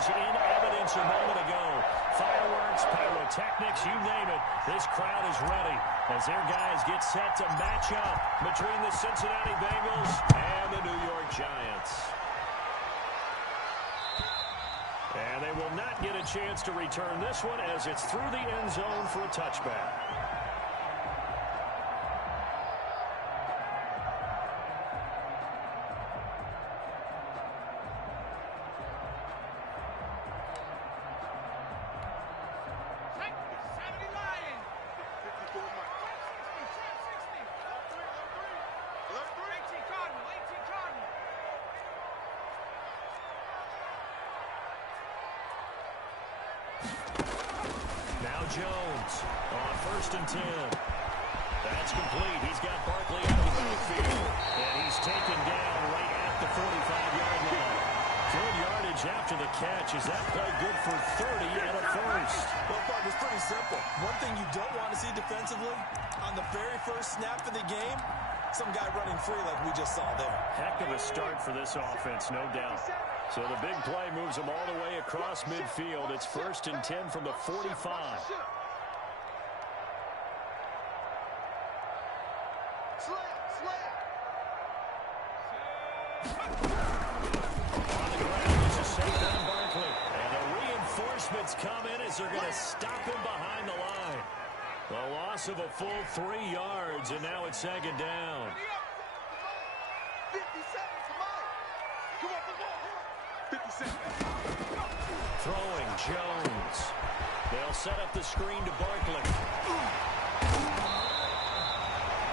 was in evidence a moment ago. Fireworks, pyrotechnics, you name it. This crowd is ready as their guys get set to match up between the Cincinnati Bengals and the New York Giants. And they will not get a chance to return this one as it's through the end zone for a touchback. Jones on 1st and 10. That's complete. He's got Barkley out of the backfield. And he's taken down right at the 45-yard line. Good yardage after the catch. Is that play good for 30 and a first? Well, Bart, it's pretty simple. One thing you don't want to see defensively, on the very first snap of the game, some guy running free like we just saw there. Heck of a start for this offense, no doubt. So the big play moves them all the way across midfield. It's 1st and 10 from the 45. On the ground, it's a safe down Barkley. And the reinforcements come in as they're going to stop him behind the line. A loss of a full 3 yards, and now it's 2nd down. 50 seconds. Throwing Jones. They'll set up the screen to Barkley.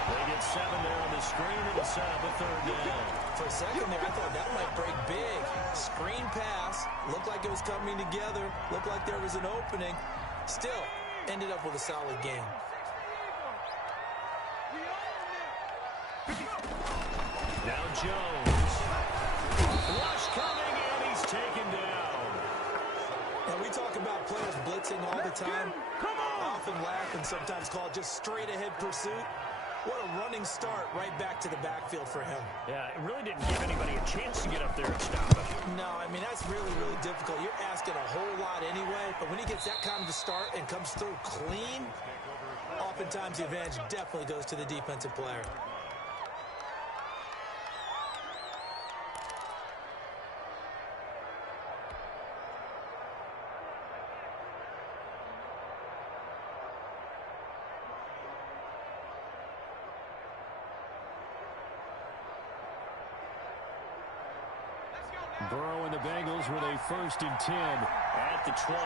They get 7 there on the screen. It'll set up a 3rd down. For a second there, I thought that might break big. Screen pass. Looked like it was coming together. Looked like there was an opening. Still, ended up with a solid game. Now Jones. Rush coming, and he's taken down. And we talk about players blitzing all the time. Often laugh and sometimes call just straight-ahead pursuit. What a running start right back to the backfield for him. Yeah, it really didn't give anybody a chance to get up there and stop him. No, I mean, that's really, really difficult. You're asking a whole lot anyway, but when he gets that kind of a start and comes through clean, oftentimes the advantage definitely goes to the defensive player. Burrow and the Bengals with a 1st and 10 at the 20. Just like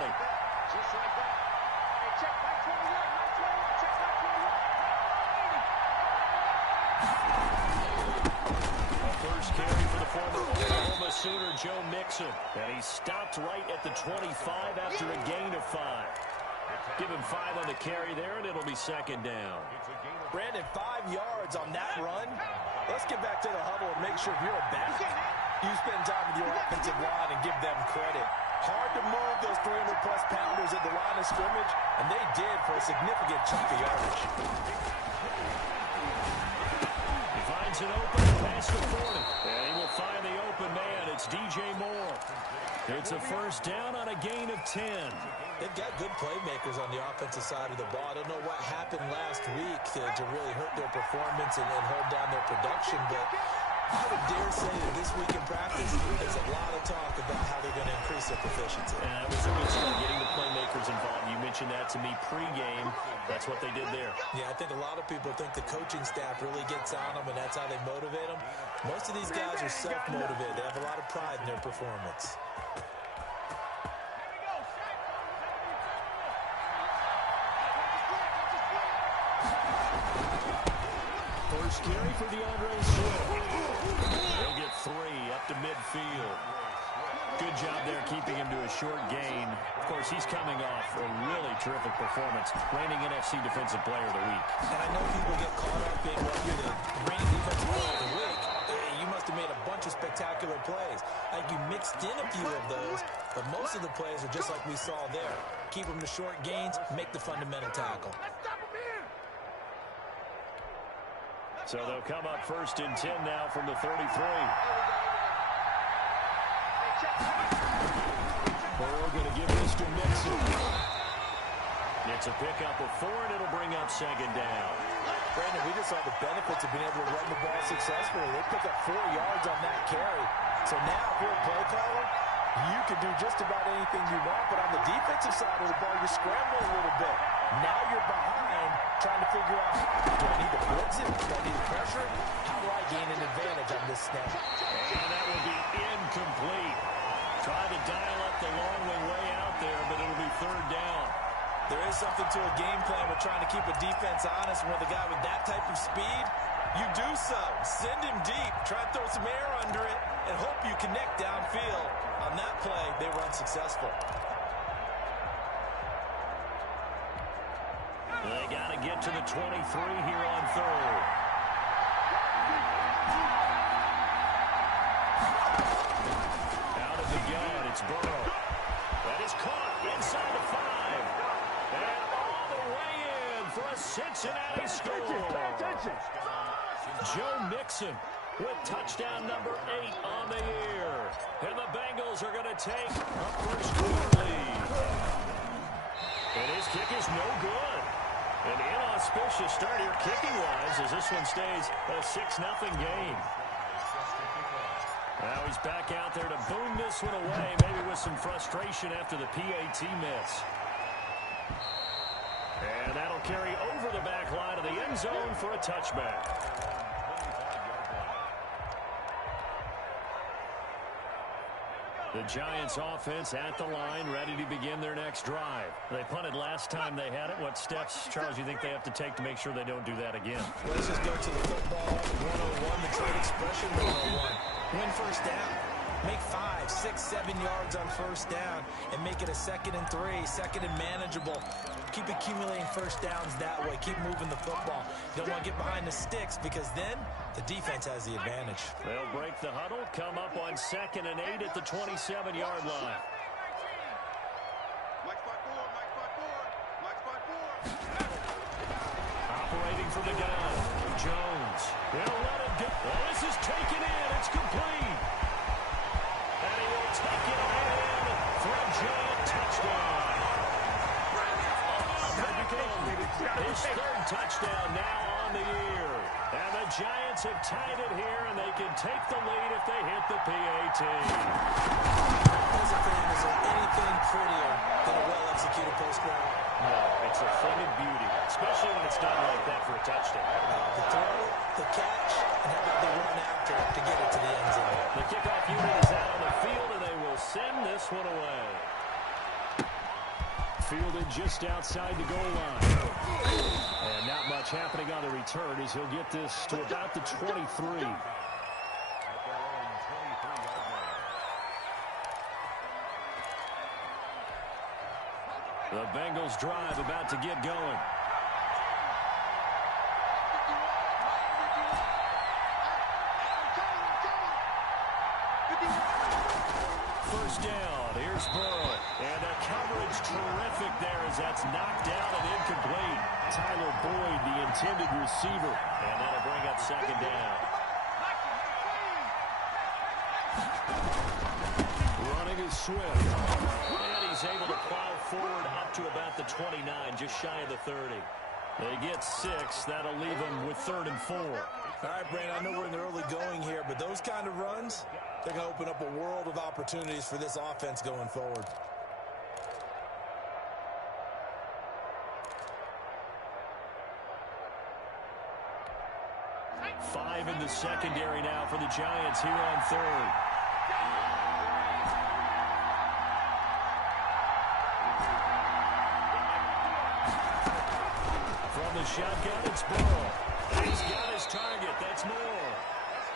that. Hey, check back 21, not 21, check back 21. A first carry for the former Oklahoma Sooner, Joe Mixon. And he stopped right at the 25 after a gain of 5. Give him 5 on the carry there, and it'll be 2nd down. Brandon, 5 yards on that run. Let's get back to the huddle and make sure if you're a back, you spend time with your offensive line and give them credit. Hard to move those 300-plus pounders at the line of scrimmage, and they did for a significant chunk of yardage. He finds an open pass to 40. And he will find the open man. It's DJ Moore. It's a 1st down on a gain of 10. They've got good playmakers on the offensive side of the ball. I don't know what happened last week to really hurt their performance and hold down their production, but I would dare say that this week in practice, there's a lot of talk about how they're going to increase their proficiency. And it was a good start getting the playmakers involved. You mentioned that to me pregame. That's what they did there. Yeah, I think a lot of people think the coaching staff really gets on them, and that's how they motivate them. Most of these guys are self-motivated. They have a lot of pride in their performance. First carry for DeAndre Swift. They'll get 3 up to midfield. Good job there keeping him to a short gain. Of course, he's coming off a really terrific performance, reigning NFC Defensive Player of the Week. And I know people get caught up in what you're the reigning Defensive Player of the Week. You must have made a bunch of spectacular plays. Like you mixed in a few of those, but most of the plays are just like we saw there. Keep them to short gains, make the fundamental tackle. So they'll come up 1st and 10 now from the 33. Mixon. It's a pickup of 4, and it'll bring up second down. Brandon, we just saw the benefits of being able to run the ball successfully. They pick up 4 yards on that carry. So now, if you're a play caller, you can do just about anything you want, but on the defensive side of the ball, you're scrambling a little bit. Now you're behind, trying to figure out, do I need to blitz it? Do I need to pressure? How do I gain an advantage on this snap? And that will be incomplete. Trying to dial up the long way out there, but it'll be third down. There is something to a game plan with trying to keep a defense honest. With a guy with that type of speed, you do so. Send him deep. Try to throw some air under it and hope you connect downfield. On that play, they were unsuccessful. They got to get to the 23 here on third. Out of the gun, it's Burrow. That is caught inside the 5. And all the way in for a Cincinnati score. Joe Mixon with touchdown number 8 on the year. And the Bengals are going to take a first-quarter lead. And his kick is no good. An inauspicious start here kicking-wise as this one stays a 6-0 game. Now he's back out there to boom this one away, maybe with some frustration after the PAT miss. And that'll carry over the back line of the end zone for a touchback. The Giants offense at the line, ready to begin their next drive. They punted last time they had it. What steps, Charles, you think they have to take to make sure they don't do that again? Let's just go to the football 101, the trade expression 101. Win first down. Make 5, 6, 7 yards on first down and make it a 2nd and 3, 2nd and manageable. Keep accumulating first downs that way. Keep moving the football. You don't want to get behind the sticks because then the defense has the advantage. They'll break the huddle, come up on 2nd and 8 at the 27-yard line. Operating from the gun, Jones. They'll let it go. Well, this is taken in. It's complete. And he will take it in for a giant touchdown. His 3rd touchdown now on the year. And the Giants have tied it here, and they can take the lead if they hit the PAT. As a fan, is there anything prettier than a well-executed post-round? No, it's a thing of beauty, especially when it's done like that for a touchdown. The throw, the catch, and how about they run after to get it to the end zone. The kickoff unit is out on the field, and they will send this one away. Fielded just outside the goal line. And not much happening on the return as he'll get this to about the 23. The Bengals drive about to get going. First down, here's Burrow. And a coverage terrific there as that's knocked down and incomplete. Tyler Boyd, the intended receiver. And that'll bring up second down. Running is Swift. And he's able to plow forward up to about the 29, just shy of the 30. They get 6. That'll leave them with 3rd and 4. All right, Brandon, I know we're in the early going here, but those kind of runs, they're going to open up a world of opportunities for this offense going forward. Five in the secondary now for the Giants here on 3rd. From the shotgun, it's Burrow. He's got his target. That's Moore.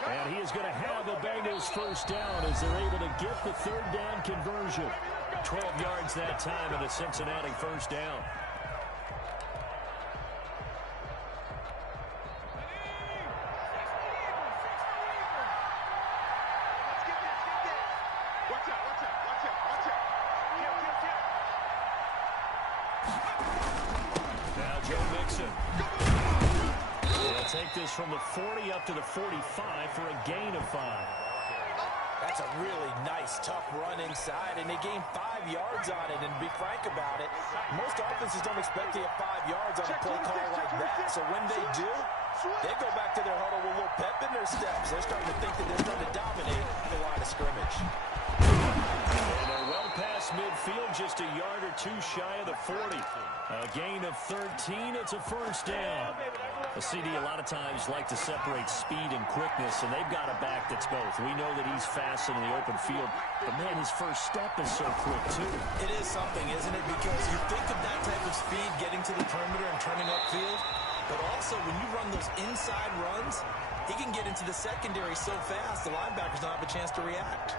And he is going to have the Bengals first down as they're able to get the 3rd down conversion. 12 yards that time and a Cincinnati first down. Now Joe Mixon. They'll take this from the 40 up to the 45 for a gain of 5. That's a really nice, tough run inside, and they gained 5 yards on it. And to be frank about it, most offenses don't expect to get 5 yards on a play call like that. So when they do, they go back to their huddle with a little pep in their steps. They're starting to think that they're starting to dominate the line of scrimmage. And they're well past midfield, just a yard or two shy of the 40. A gain of 13, it's a first down. A CD a lot of times like to separate speed and quickness, and they've got a back that's both. We know that he's fast in the open field, but man, his first step is so quick too. It is something, isn't it? Because you think of that type of speed getting to the perimeter and turning upfield, but also when you run those inside runs, he can get into the secondary so fast the linebackers don't have a chance to react.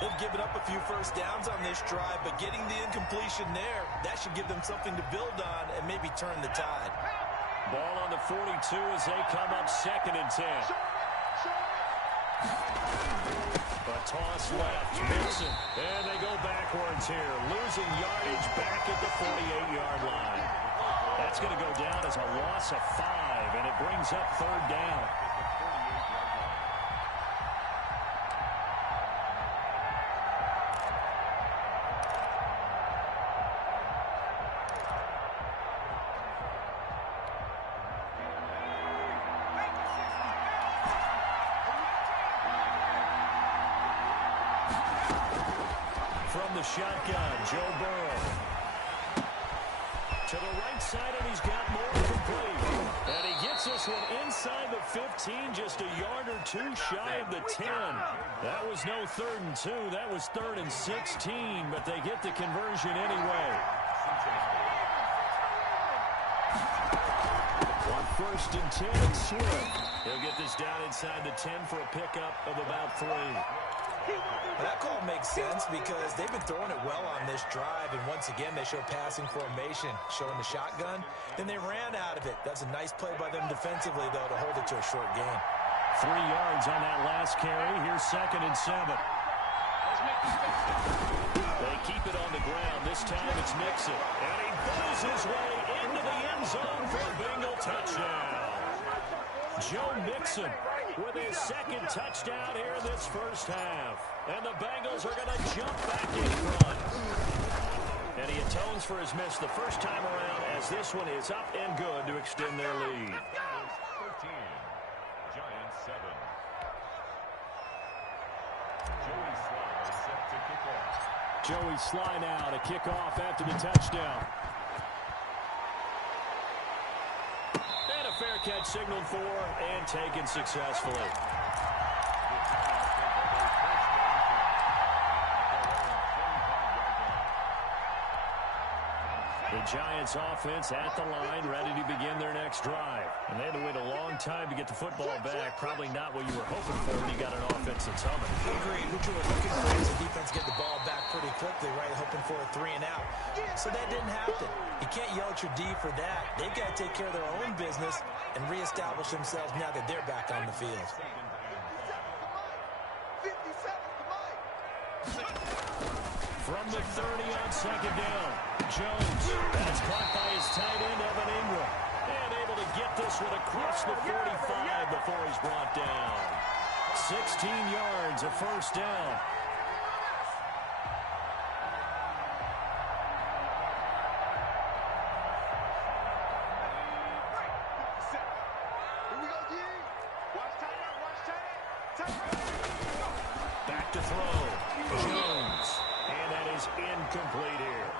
They've given up a few first downs on this drive, but getting the incompletion there, that should give them something to build on and maybe turn the tide. Ball on the 42 as they come up 2nd and 10. A toss left, Mixon, and they go backwards here, losing yardage back at the 48-yard line. That's going to go down as a loss of 5, and it brings up 3rd down. From the shotgun, Joe Burrow. To the right side, and he's got more complete. And he gets this one inside the 15, just a yard or two shy of the 10. That was no 3rd and 2. That was 3rd and 16, but they get the conversion anyway. On 1st and 10, it's Swift. He'll get this down inside the 10 for a pickup of about 3. Well, that call makes sense because they've been throwing it well on this drive, and once again they show passing formation, showing the shotgun. Then they ran out of it. That's a nice play by them defensively, though, to hold it to a short gain. 3 yards on that last carry. Here's 2nd and 7. They keep it on the ground. This time it's Mixon, and he blows his way into the end zone for a Bengal touchdown. Joe Mixon with his 2nd touchdown here in this first half. And the Bengals are going to jump back in front. And he atones for his miss the first time around as this one is up and good to extend their lead. 13, Giants 7. Joey Sly set to kick off. Joey Sly now to kick off after the touchdown. Fair catch signaled for and taken successfully. The Giants offense at the line, ready to begin their next drive. And they had to wait a long time to get the football back. Probably not what you were hoping for when you got an offense that's humming. Agreed. What you were looking for is the defense get the ball back pretty quickly, right? Hoping for a 3 and out. So that didn't happen. You can't yell at your D for that. They've got to take care of their own business and reestablish themselves now that they're back on the field. From the 30 on 2nd down, Jones. That's caught by his tight end, Evan Ingram. And able to get this one across the 45 before he's brought down. 16 yards, a first down. Back to throw. Jones. And that is incomplete here.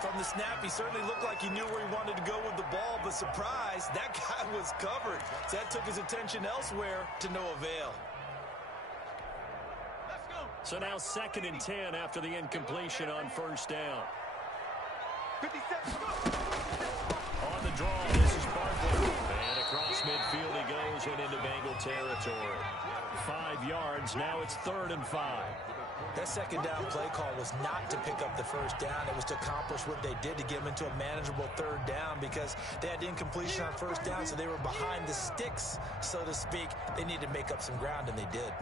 From the snap, he certainly looked like he knew where he wanted to go with the ball, but surprise, that guy was covered. So that took his attention elsewhere to no avail. So now 2nd and 10 after the incompletion on first down. On the draw, this is Barkley. And across midfield he goes and into Bengal territory. 5 yards, now it's 3rd and 5. That 2nd down play call was not to pick up the first down. It was to accomplish what they did to get them into a manageable 3rd down because they had incompletion on first down, so they were behind the sticks, so to speak. They needed to make up some ground, and they did.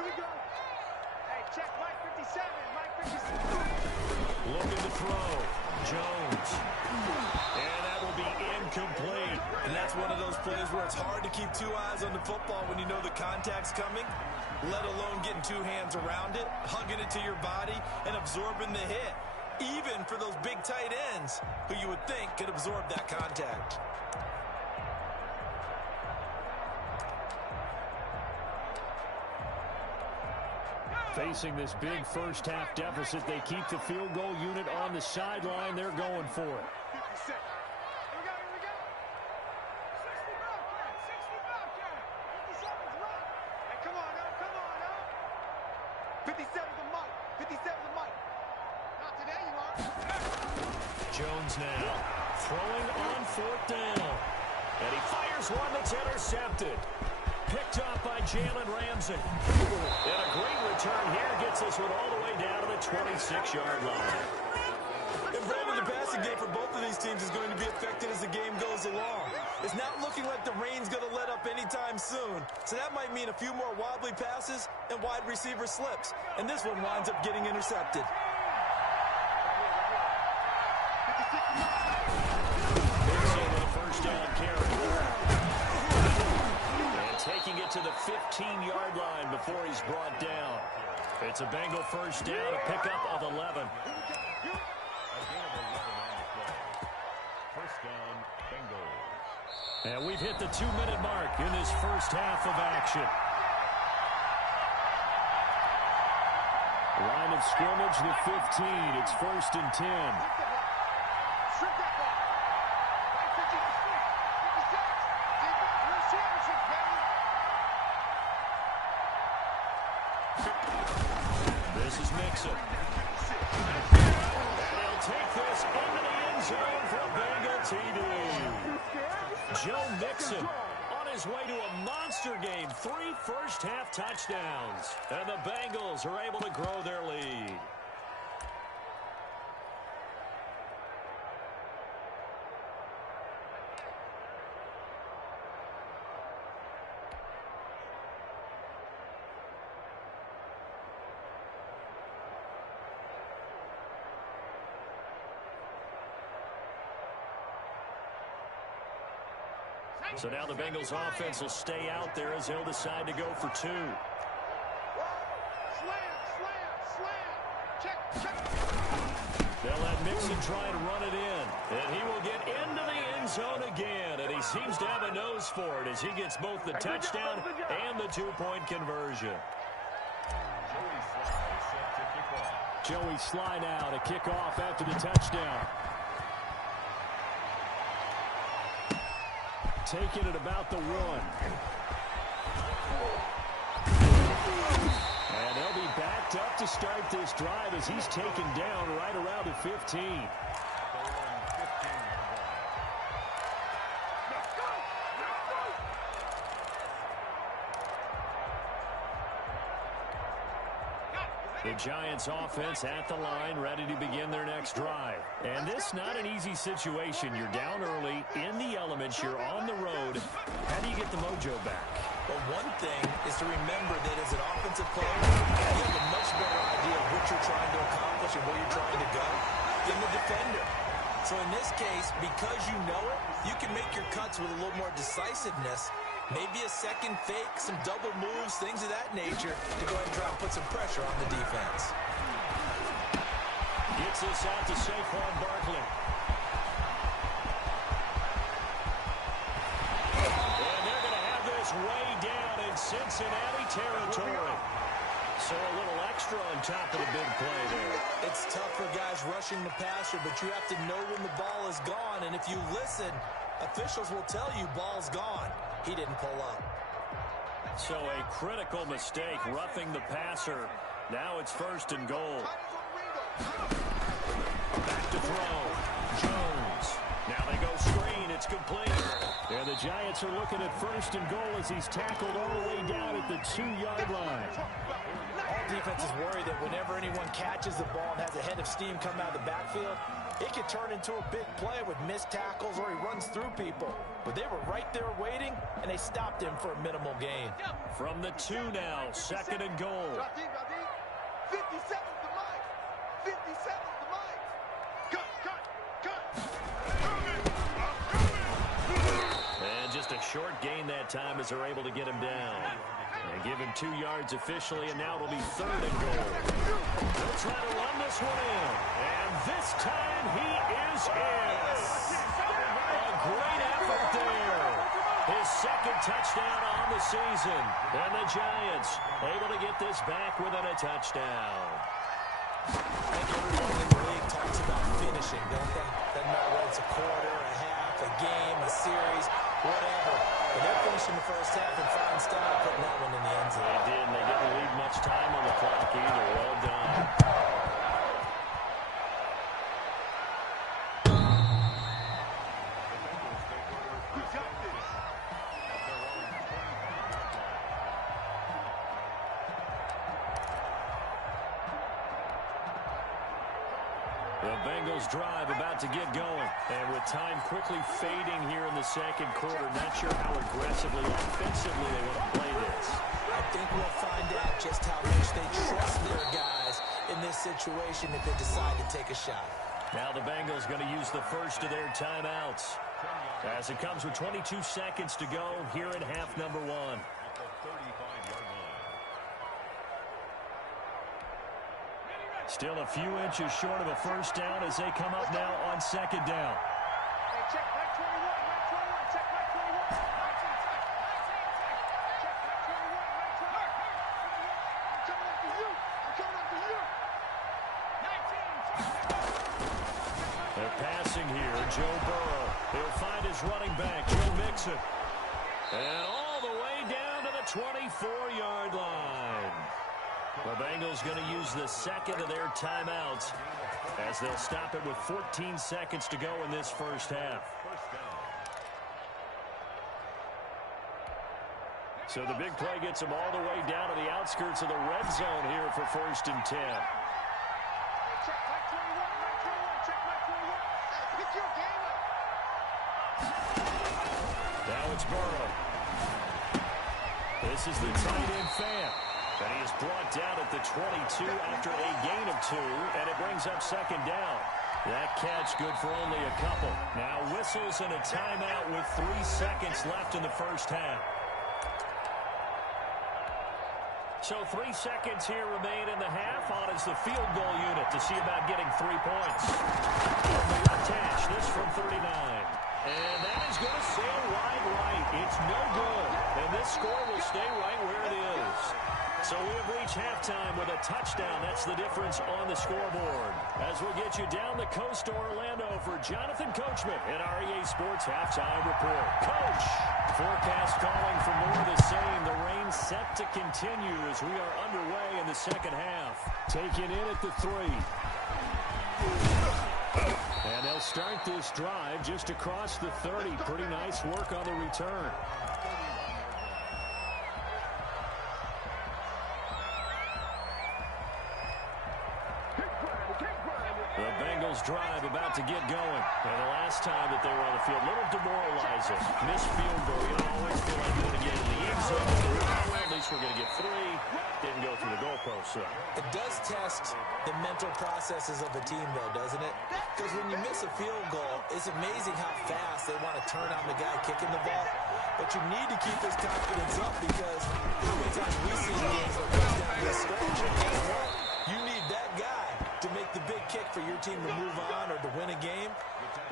Here we go. Hey, check Mike 57. Mike 57. Looking to throw. Jones. And that will be incomplete. And that's one of those plays where it's hard to keep two eyes on the football when you know the contact's coming, let alone getting two hands around it, hugging it to your body, and absorbing the hit. Even for those big tight ends who you would think could absorb that contact. Facing this big first-half deficit, they keep the field goal unit on the sideline. They're going for it. 56. Here we go, here we go. 60 back, Ken. 60 back, Ken. 57's right. Hey, come on, up, come on, up. 57's a Mike. 57's a Mike. Not today, you are. Jones now throwing on fourth down. And he fires one that's intercepted. Picked up by Jalen Ramsey. And a great return here gets this one all the way down to the 26-yard line. And Brandon, the passing game for both of these teams is going to be affected as the game goes along. It's not looking like the rain's going to let up anytime soon. So that might mean a few more wobbly passes and wide receiver slips. And this one winds up getting intercepted. Mixon with a first down carry. And taking it to the 15-yard line before he's brought down. It's a Bengal first down, a pickup of 11. A gain of 11 on the play. First down, Bengals. And we've hit the 2-minute mark in this first half of action. Line of scrimmage, the 15. It's first and 10. Strip that ball. Right 50 to 56. Defense wins championship, baby. This is Mixon. And he'll take this into the end zone for a Bengal TD. Joe Mixon on his way to a monster game. 3 first-half touchdowns. And the Bengals are able to grow their lead. So now the Bengals offense will stay out there as they'll decide to go for 2. Slam, slam. Check. They'll let Mixon try to run it in. And he will get into the end zone again. And he seems to have a nose for it as he gets both the touchdown and the 2-point conversion. Joey Sly set to kick off. Joey Sly now to kick off after the touchdown. Taking it about the 1. And they'll be backed up to start this drive as he's taken down right around the 15. The Giants offense at the line, ready to begin their next drive. And this not an easy situation. You're down early, in the elements, you're on the road. How do you get the mojo back? Well, one thing is to remember that as an offensive player, you have a much better idea of what you're trying to accomplish and where you're trying to go than the defender. So in this case, because you know it, you can make your cuts with a little more decisiveness. Maybe a second fake, some double moves, things of that nature to go ahead and try and put some pressure on the defense. Gets this out to Saquon Barkley. And they're going to have this way down in Cincinnati territory. So a little extra on top of the big play there. It's tough for guys rushing the passer, but you have to know when the ball is gone. And if you listen, officials will tell you ball's gone. He didn't pull up. So a critical mistake, roughing the passer. Now it's first and goal. Back to throw. Jones. Now they go screen. It's complete. And the Giants are looking at first and goal as he's tackled all the way down at the 2-yard line. defense is worried that whenever anyone catches the ball and has a head of steam come out of the backfield, it can turn into a big play with missed tackles or he runs through people. But they were right there waiting, and they stopped him for a minimal gain. From the 2 now, 2nd and goal. 57's the mic. 57's the mic. Cut. And just a short gain that time as they're able to get him down. And give him 2 yards officially, and now it'll be 3rd and goal. They'll try to run this one in. And this time he is in. A great effort there. His 2nd touchdown on the season. And the Giants able to get this back within a touchdown. I think everyone in the league talks about finishing, don't they? Doesn't matter whether it's a quarter, a half, a game, a series, whatever. But they're finishing the first half in fine style, putting that one in the end zone. They did, and they didn't leave much time on the clock either. Well done. The Bengals drive about to get going. And with time quickly fading here in the 2nd quarter, not sure how aggressively, offensively they want to play this. I think we'll find out just how much they trust their guys in this situation if they decide to take a shot. Now the Bengals going to use the first of their timeouts. As it comes with 22 seconds to go here in half number 1. Still a few inches short of a first down as they come up now on 2nd down. Hey, check back 21, right 21, check back 21. Check back 21, right 21. I'm coming after you. I'm coming after you. 19. They're passing here. Joe Burrow. He'll find his running back, Joe Mixon. And all the way down to the 24-yard line. The Bengals going to use the 2nd of their timeouts as they'll stop it with 14 seconds to go in this first half. So the big play gets them all the way down to the outskirts of the red zone here for 1st and 10. Hey, check back 21, right 21, check back 21. Hey, pick your game up. Now it's Burrow. This is the tight end fan. And he is brought down at the 22 after a gain of 2, and it brings up 2nd down. That catch good for only a couple. Now whistles and a timeout with 3 seconds left in the first half. So 3 seconds here remain in the half. On is the field goal unit to see about getting 3 points. Attached, this from 39. And that is going to sail wide right. It's no good. And this score will stay right where it is. So we have reached halftime with a touchdown. That's the difference on the scoreboard. As we'll get you down the coast to Orlando for Jonathan Coachman in our EA Sports Halftime Report. Coach, forecast calling for more of the same. The rain set to continue as we are underway in the 2nd half. Taken in at the 3. And they'll start this drive just across the 30. Pretty nice work on the return. The Bengals drive about to get going. And the last time that they were on the field, a little demoralizing. Missed field goal. You don't always feel like doing it again in the end zone. Well, at least we're going to get 3. Didn't go through the goalpost. So. It does test the mental processes of a team, though, doesn't it? Because when you miss a field goal, it's amazing how fast they want to turn on the guy kicking the ball. But you need to keep his confidence up because how many times we see games that goes down the stretch, and guess what? You need that guy to make the big kick for your team to move on or to win a game.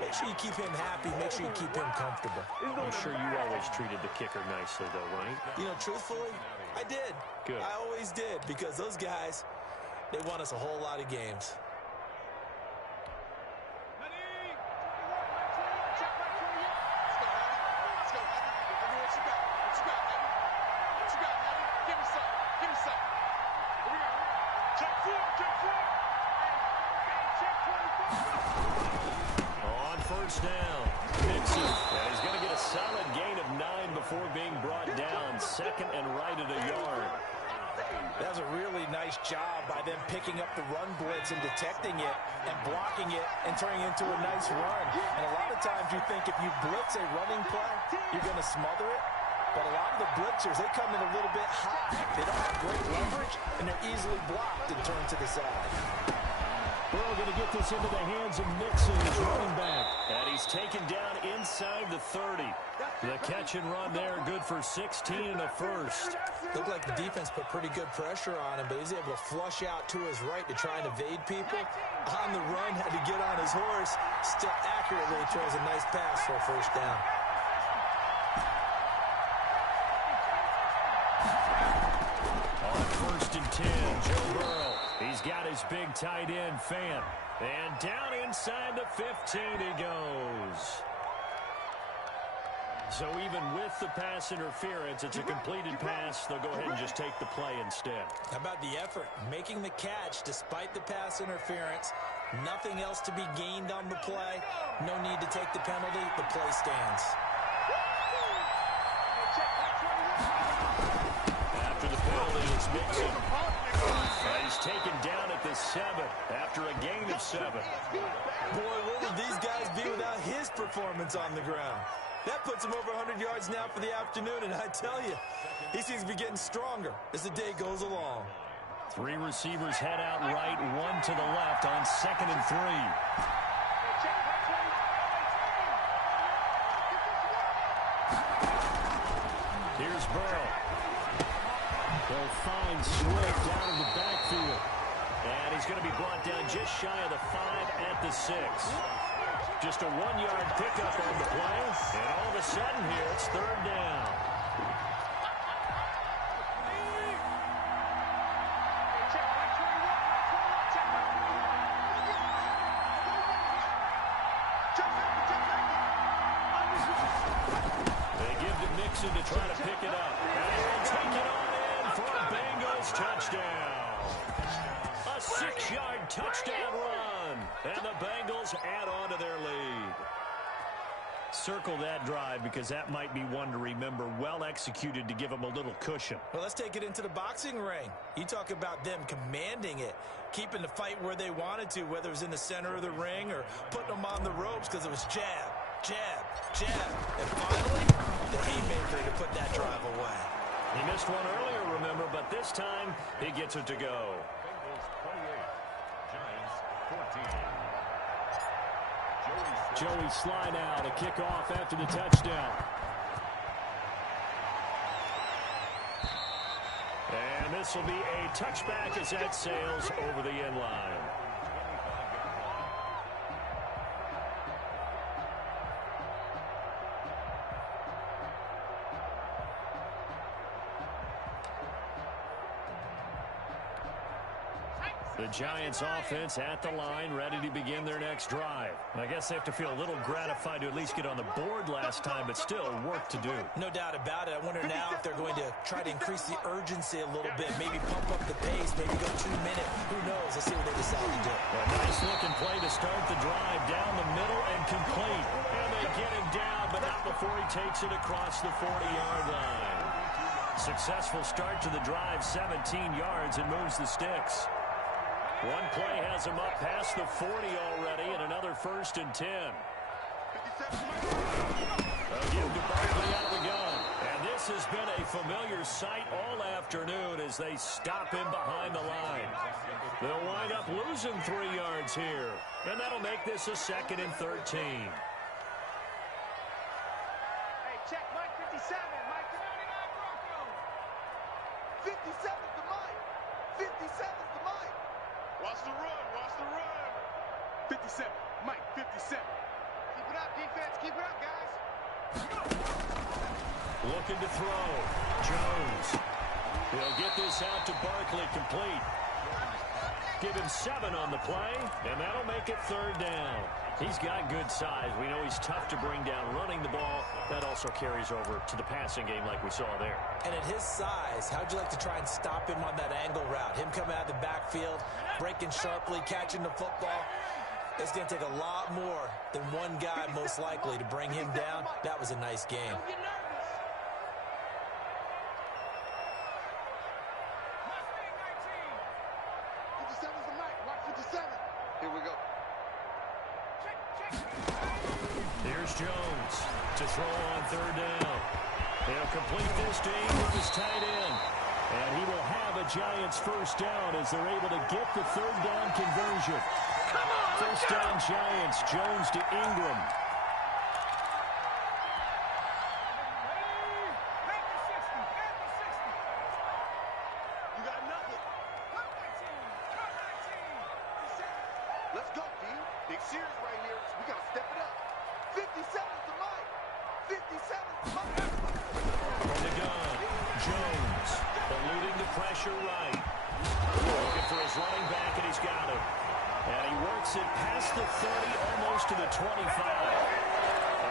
Make sure you keep him happy. Make sure you keep him comfortable. I'm sure you always treated the kicker nicely, though, right? You know, truthfully, I did. Good. I always did because those guys, they won us a whole lot of games. On first down, Mixon. And he's going to get a solid gain of 9 before being brought down. 2nd and right at a yard. That was a really nice job by them picking up the run blitz and detecting it and blocking it and turning it into a nice run. And a lot of times you think if you blitz a running play, you're going to smother it. But a lot of the blitzers, they come in a little bit high. They don't have great leverage, and they're easily blocked and turned to the side. Burrow going to get this into the hands of Mixon, his running back. And he's taken down inside the 30. The catch and run there, good for 16 and a first. Looked like the defense put pretty good pressure on him, but he's able to flush out to his right to try and evade people. On the run, had to get on his horse. Still accurately throws a nice pass for a first down. On 1st and 10, Joe Burrow. He's got his big tight end, Fan. And down inside the 15 he goes. So even with the pass interference, it's a completed pass. They'll go ahead and just take the play instead. How about the effort? Making the catch despite the pass interference. Nothing else to be gained on the play. No need to take the penalty. The play stands. After the penalty, it's Mixon. He's taken down at the 7 after a gain of 7. Boy, what would these guys be without his performance on the ground? That puts him over 100 yards now for the afternoon, and I tell you, he seems to be getting stronger as the day goes along. 3 receivers head out right, 1 to the left on 2nd and 3. Here's Burrow. They'll find Swift down in the backfield. And he's going to be brought down just shy of the 5 at the 6. Just a 1-yard pickup on the play. And all of a sudden here, it's 3rd down. They give to Mixon to try to pick it up. And he'll take it on in for a Bengals touchdown. A 6-yard touchdown run. And the Bengals add on to their lead. Circle that drive because that might be one to remember. Well executed to give them a little cushion. Well, let's take it into the boxing ring. You talk about them commanding it, keeping the fight where they wanted to, whether it was in the center of the ring or putting them on the ropes because it was jab, jab, jab. And finally, the haymaker to put that drive away. He missed one earlier, remember, but this time he gets it to go. Joey slide out, a kickoff after the touchdown. And this will be a touchback as that sails over the end line. The Giants offense at the line, ready to begin their next drive. I guess they have to feel a little gratified to at least get on the board last time, but still work to do. No doubt about it. I wonder now if they're going to try to increase the urgency a little bit, maybe pump up the pace, maybe go 2 minutes. Who knows? Let's see what they decide to do. A nice looking play to start the drive down the middle and complete. And they get him down, but not before he takes it across the 40-yard line. Successful start to the drive, 17 yards, and moves the sticks. One play has him up past the 40 already, and another 1st and 10. They'll give to Barkley out of the gun. And this has been a familiar sight all afternoon as they stop him behind the line. They'll wind up losing 3 yards here, and that'll make this a 2nd and 13. Hey, check Mike 57. Mike 99 Bronco. 57 to Mike. 57 to Mike. Watch the run. Watch the run. 57. Mike 57. Keep it up, defense. Keep it up, guys. Looking to throw. Jones. He'll get this out to Barkley, complete. Give him 7 on the play, and that'll make it 3rd down. He's got good size. We know he's tough to bring down running the ball. That also carries over to the passing game like we saw there. And at his size, how'd you like to try and stop him on that angle route? Him coming out of the backfield, breaking sharply, catching the football. It's going to take a lot more than one guy most likely to bring him down. That was a nice game. Don't get nervous. Mustang Here we go. Here's Jones to throw on third down. He'll complete this to Ingram, his tight end. And he will have a Giants first down as they're able to get the third down conversion. First down Giants, Jones to Ingram. You got nothing. Let's go, D. Big series right here. We got to step it up. 57's the Mike. 57's the Mike. From the gun, Jones eluding the pressure right. Looking for his running back, and he's got him. And he works it past the 30, almost to the 25.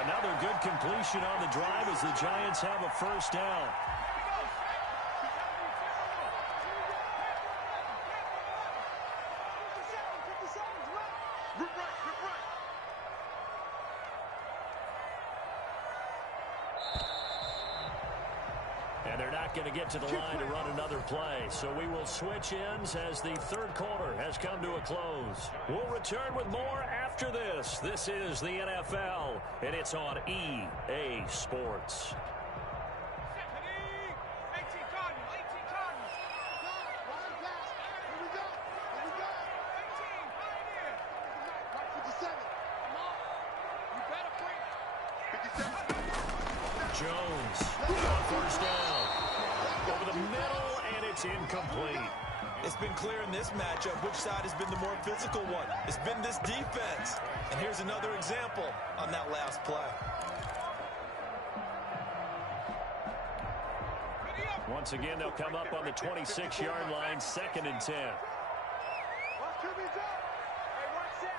Another good completion on the drive as the Giants have a first down. And they're not going to get to the line to run another play. So we will switch ends as the third quarter has come to a close. We'll return with more after this. This is the NFL, and it's on EA Sports. Jones on first down. Over the middle, and it's incomplete. It's been clear in this matchup which side has been the more physical one. It's been this defense. And here's another example on that last play. Once again, they'll come up on the 26-yard line, 2nd and 10. Watch QB's up. Hey, one set.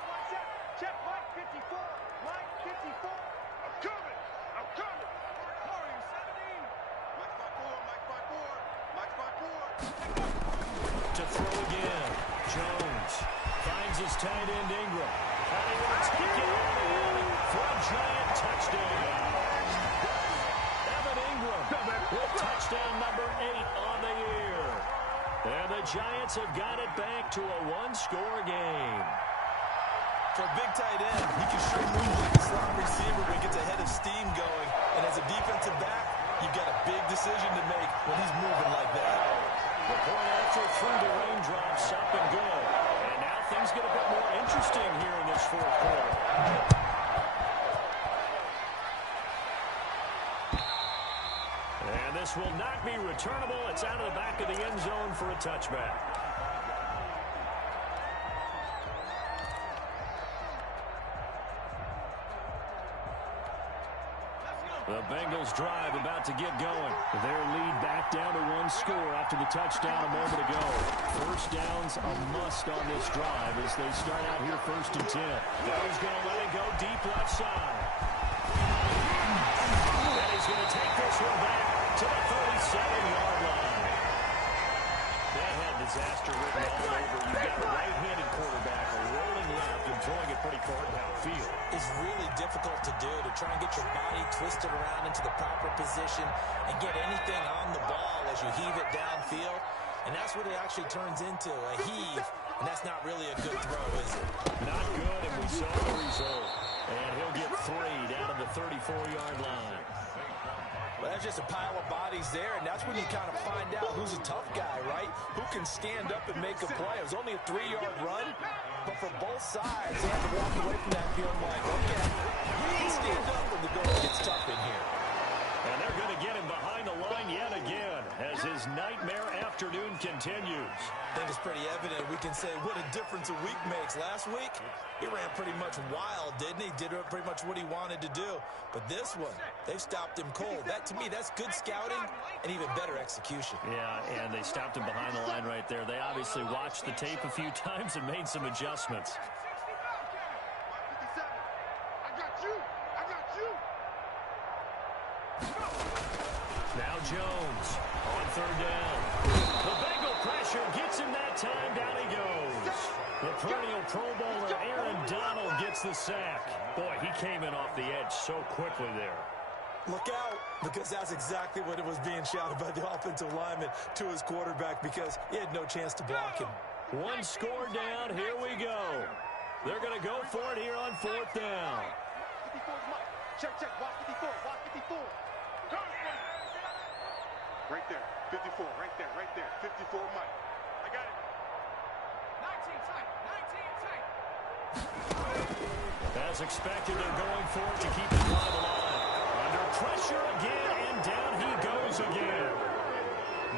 Check Mike 54. Mike 54. I'm coming. To throw again. Jones finds his tight end Ingram. And he will take it in for a Giant touchdown. Evan Ingram with touchdown number 8 on the year. And the Giants have got it back to a one-score game. For a big tight end, he can sure move like a slot receiver when he gets a head of steam going. And as a defensive back, you've got a big decision to make when he's moving like that. The point after through the raindrops, up and good. And now things get a bit more interesting here in this fourth quarter. And this will not be returnable. It's out of the back of the end zone for a touchback. The Bengals drive about to get going. Their lead back down to one score after the touchdown a moment ago. First down's a must on this drive as they start out here 1st and 10. He's going to let it go deep left side. And he's going to take this one back to the 37-yard line. That had disaster written all over. You've got a right-handed quarterback, a rolling left, and throwing it pretty far downfield. It's really difficult to do, to try and get your body twisted around into the proper position and get anything on the ball as you heave it downfield. And that's what it actually turns into, a heave. And that's not really a good throw, is it? Not good, and we saw the result. And he'll get 3 down to the 34-yard line. Well, that's just a pile of bodies there, and that's when you kind of find out who's a tough guy, right? Who can stand up and make a play. It was only a 3-yard run, but for both sides, they have to walk away from that feeling like, okay, we need to stand up when the going gets tough in here. And they're going to get him behind the line yet again as his nightmare afternoon continues. I think it's pretty evident. We can say what a difference a week makes. Last week, he ran pretty much wild, didn't he? Did pretty much what he wanted to do. But this one, they've stopped him cold. That, to me, that's good scouting and even better execution. Yeah, and they stopped him behind the line right there. They obviously watched the tape a few times and made some adjustments. I got you. Now Jones on third down. The Bengal pressure gets him that time. Down he goes. The perennial Pro Bowler Aaron Donald gets the sack. Boy, he came in off the edge so quickly there. Look out, because that's exactly what it was being shouted by the offensive lineman to his quarterback because he had no chance to block him. One score down. Here we go. They're going to go for it here on 4th down. 54's Mike. Check, watch 54, watch 54. Right there, 54, right there, 54 Mike. I got it. 19 tight, 19 tight. As expected, they're going for it to keep the drive alive. Under pressure again, and down he goes again.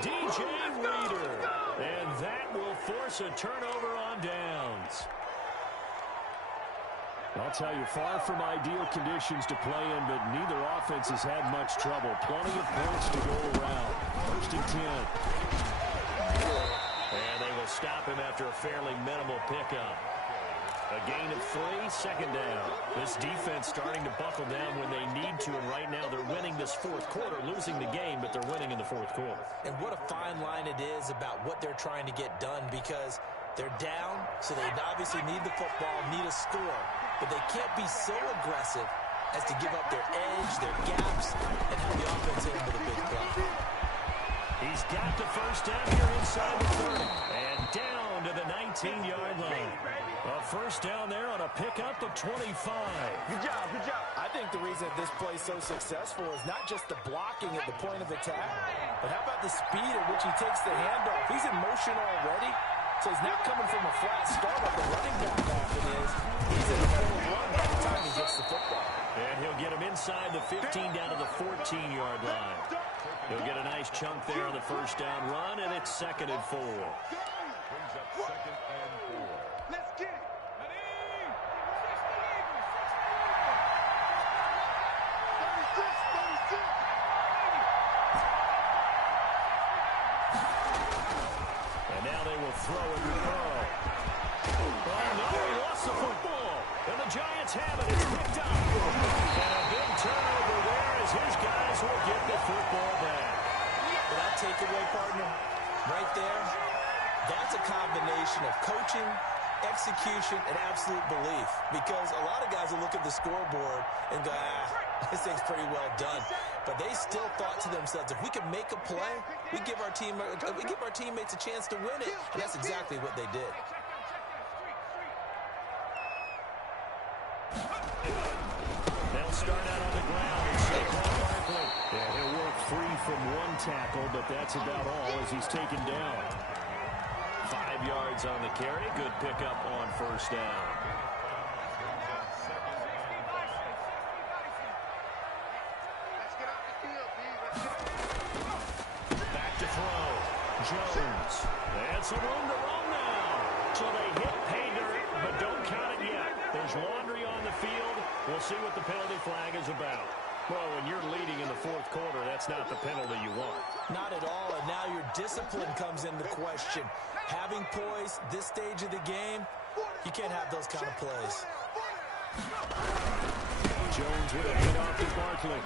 DJ Reader. And that will force a turnover on downs. I'll tell you, far from ideal conditions to play in, but neither offense has had much trouble. Plenty of points to go around. 1st and 10. And they will stop him after a fairly minimal pickup. A gain of 3, 2nd down. This defense starting to buckle down when they need to, and right now they're winning this 4th quarter, losing the game, but they're winning in the 4th quarter. And what a fine line it is about what they're trying to get done, because they're down, so they obviously need the football, need a score, but they can't be so aggressive as to give up their edge, their gaps, and have the offense hit them with a big play. He's got the 1st down here inside the 30, and down to the 19-yard line. A 1st down there on a pickup of 25. Good job, good job. I think the reason that this play is so successful is not just the blocking at the point of attack, but how about the speed at which he takes the handoff? He's in motion already, so he's not coming from a flat start like the running back often is. He's in a full run by the time he gets the football. And he'll get him inside the 15 down to the 14-yard line. He'll get a nice chunk there on the 1st down run, and it's 2nd and 4. Brings up 2nd and 4. Let's get it. And now they will throw it with Burrow. Oh, no, he lost the football. And the Giants have it. It's picked up. And a big turnover there as his guys will get the football back. Well, that takeaway, partner, right there, that's a combination of coaching, execution, and absolute belief. Because a lot of guys will look at the scoreboard and go, this thing's pretty well done. But they still thought to themselves, if we can make a play, we give our teammates a chance to win it. And that's exactly what they did. They'll start out on the ground and Saquon Barkley. Yeah, he'll work free from one tackle, but that's about all as he's taken down. 5 yards on the carry. Good pickup on 1st down. Back to throw. Jones. And some room to roll now. So they hit pay dirt, but don't count it yet. There's laundry on the field. We'll see what the penalty flag is about. Well, when you're leading in the 4th quarter, that's not the penalty you want. Not at all, and now your discipline comes into question. Having poise this stage of the game, you can't have those kind of plays. Jones with a hit off to Barkley.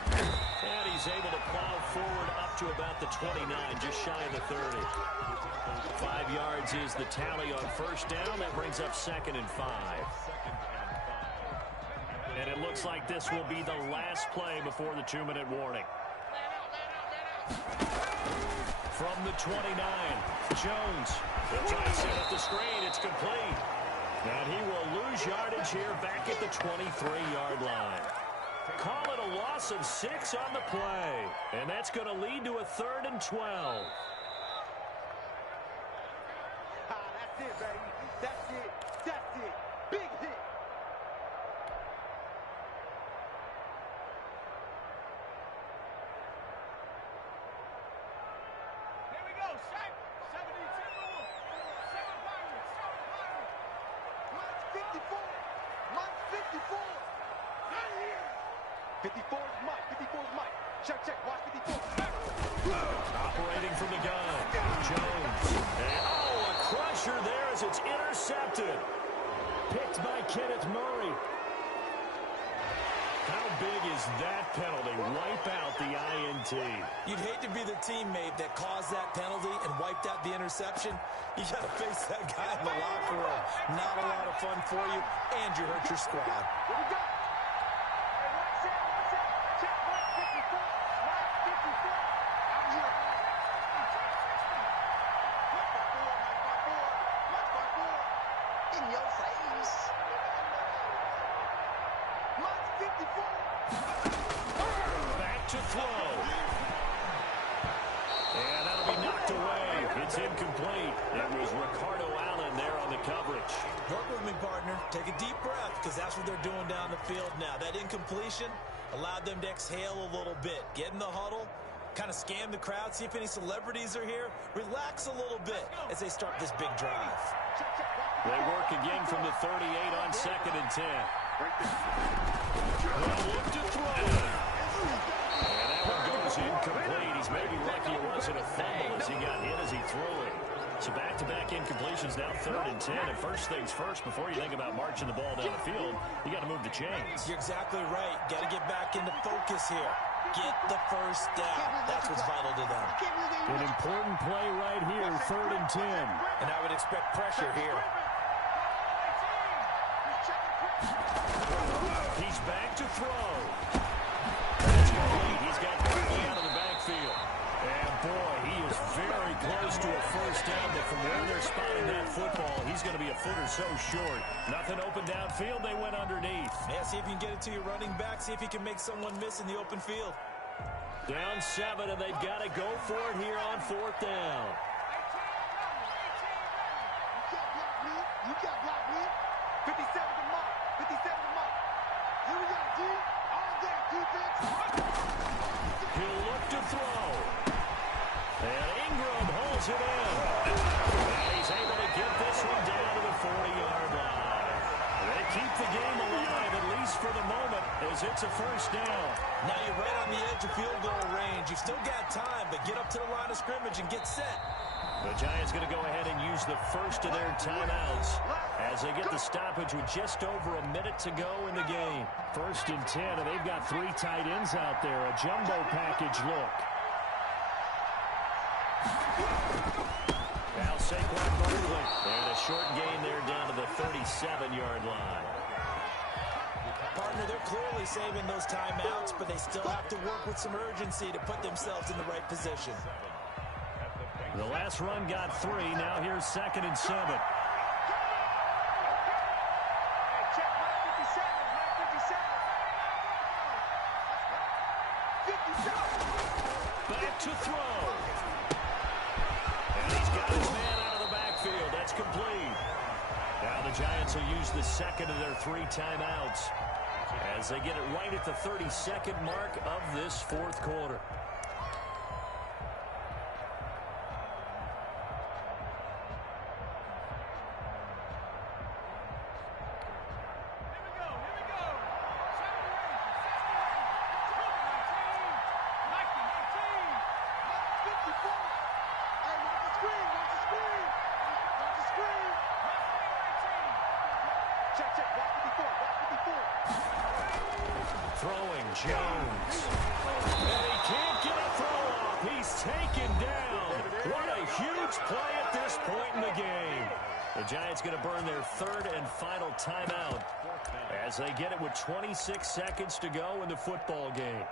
And he's able to plow forward up to about the 29, just shy of the 30. 5 yards is the tally on 1st down. That brings up 2nd and 5. And it looks like this will be the last play before the 2-minute warning. From the 29, Jones. They'll try to set up the screen. It's complete. And he will lose yardage here back at the 23-yard line. Call it a loss of 6 on the play. And that's going to lead to a 3rd and 12. That's it, baby. That's it. That's it. Big hit. Here we go. 72. 7 Pirates. 54. Mike 54. 54's Mike. 54's Mike. Check. Watch 54. Operating from the gun. Jones. And, oh, a crusher there as it's intercepted. Picked by Kenneth Murray. How big is that penalty? Wipe out the INT. You'd hate to be the teammate that caused that penalty and wiped out the interception. You got to face that guy in the locker room. Not a lot of fun for you, and you hurt your squad. Here we go. Hey, watch it. Check Mike 54. Mike 54. I'm here. Mike by 4. In your face. Back to throw. And that'll be knocked away. It's incomplete. It was Ricardo Allen there on the coverage. Work with me, partner. Take a deep breath, because that's what they're doing down the field now. That incompletion allowed them to exhale a little bit. Get in the huddle, kind of scan the crowd, see if any celebrities are here. Relax a little bit as they start this big drive. They work again from the 38 on 2nd and 10. They'll look to throw. And that one goes incomplete. He's maybe lucky it wasn't a fumble as he got hit as he threw it. So back-to-back incompletions, now 3rd and 10. And first things first, before you think about marching the ball down the field, you got to move the chains. You're exactly right. Got to get back into focus here. Get the first down. That's what's vital to them. An important play right here, 3rd and 10. And I would expect pressure here. He's back to throw. That's complete. He's got Barkley out of the backfield. And boy, he is very close to a first down, but from where they're spotting that football, he's going to be a foot or so short. Nothing open downfield. They went underneath. Yeah, see if you can get it to your running back. See if you can make someone miss in the open field. Down 7, and they've got to go for it here on 4th down. You got blocked, man. 57 to mark. 57 to mark. Here we go, D. All day, defense. He'll look to throw. And Ingram holds it in. And he's able to get this one down to the 40-yard line. They keep the game alive, at least for the moment, as it's a first down. Now you're right on the edge of field goal range. You've still got time, but get up to the line of scrimmage and get set. The Giants going to go ahead and use the first of their timeouts as they get the stoppage with just over a minute to go in the game. 1st and 10, and they've got 3 tight ends out there. A jumbo package look. Now Saquon Barkley. And a short gain there down to the 37-yard line. Partner, they're clearly saving those timeouts, but they still have to work with some urgency to put themselves in the right position. The last run got 3. Now here's 2nd and 7. Back to throw. And he's got his man out of the backfield. That's complete. Now the Giants will use the 2nd of their 3 timeouts as they get it right at the 32nd mark of this 4th quarter. Throwing Jones. And he can't get a throw off. He's taken down. What a huge play at this point in the game. The Giants going to burn their 3rd and final timeout as they get it with 26 seconds to go in the football game.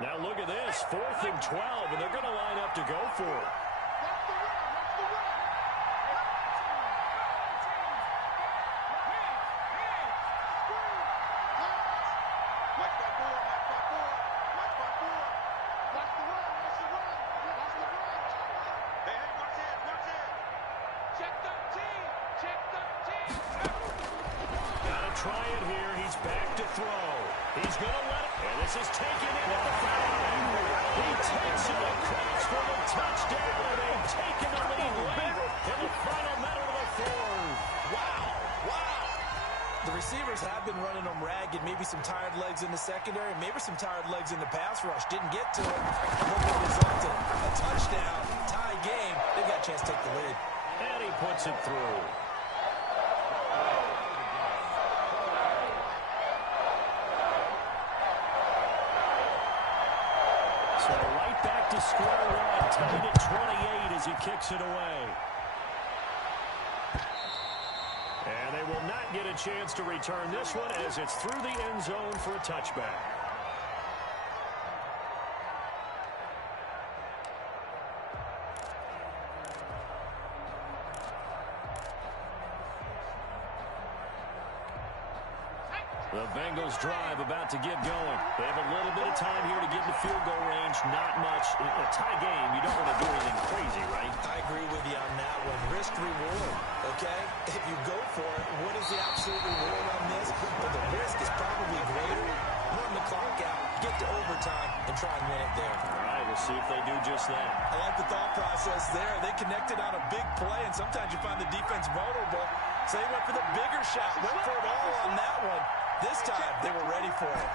Now look at this, 4th and 12, and they're going to line up to go for it. Try it here. He's back to throw. He's going to let it. And this is taken in at the 5. He takes it across for the touchdown. And they've taken the lead late in the final minute of the 4th. Wow. Wow. The receivers have been running them ragged. Maybe some tired legs in the secondary. Maybe some tired legs in the pass rush. Didn't get to it. Look what resulted. A touchdown. Tie game. They've got a chance to take the lead. And he puts it through. So right back to square one, tied at 28 as he kicks it away. And they will not get a chance to return this one as it's through the end zone for a touchback. The Bengals drive about to get going. They have a little bit of time here to get in the field goal range. Not much. In a tie game, you don't want to do anything crazy, right? I agree with you on that one. Risk reward, okay? If you go for it, what is the absolute reward on this? But the risk is probably greater. Run the clock out, get to overtime, and try and win it there. All right, we'll see if they do just that. I like the thought process there. They connected on a big play, and sometimes you find the defense vulnerable. So they went for the bigger shot, went for it all on that one. This time, they were ready for it.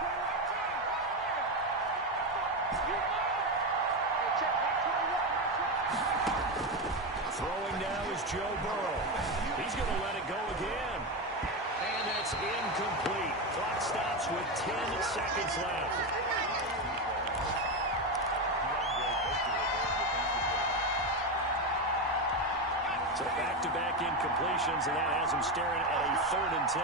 Throwing now is Joe Burrow. He's going to let it go again. And that's incomplete. Clock stops with 10 seconds left. So back-to-back incompletions, and that has him staring at a 3rd and 10.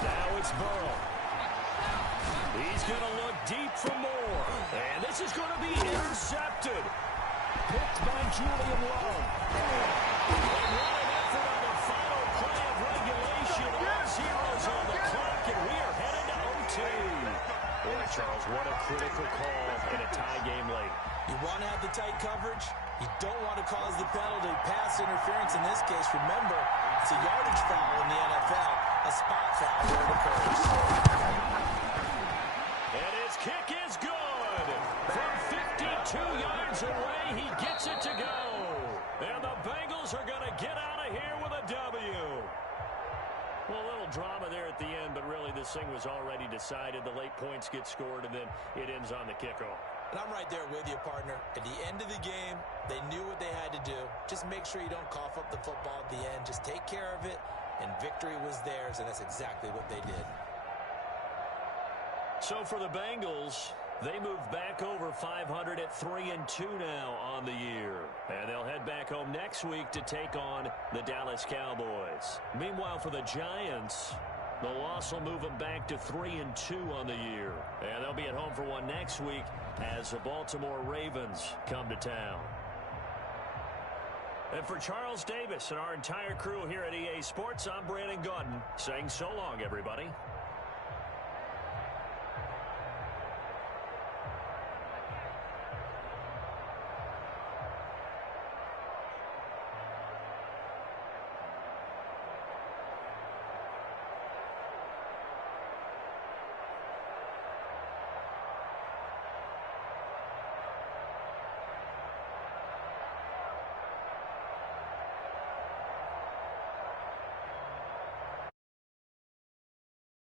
Now it's Burrow. He's going to look deep for more. And this is going to be intercepted. Picked by Julian Love. And what an effort on the final play of regulation. All zeros on the clock, and we are headed to OT. Boy, Charles, what a critical call in a tie game late. You want to have the tight coverage. You don't want to cause the penalty. Pass interference in this case. Remember, it's a yardage foul in the NFL. A spot foul where it occurs. And his kick is good. From 52 yards away, he gets it to go. And the Bengals are going to get out of here with a W. Well, a little drama there at the end, but really this thing was already decided. The late points get scored, and then it ends on the kickoff. And I'm right there with you, partner. At the end of the game, they knew what they had to do. Just make sure you don't cough up the football at the end. Just take care of it, and victory was theirs, and that's exactly what they did. So for the Bengals, they move back over 500 at 3-2 now on the year. And they'll head back home next week to take on the Dallas Cowboys. Meanwhile, for the Giants, the loss will move them back to 3-2 on the year. And they'll be at home for one next week as the Baltimore Ravens come to town. And for Charles Davis and our entire crew here at EA Sports, I'm Brandon Gaudin saying so long, everybody.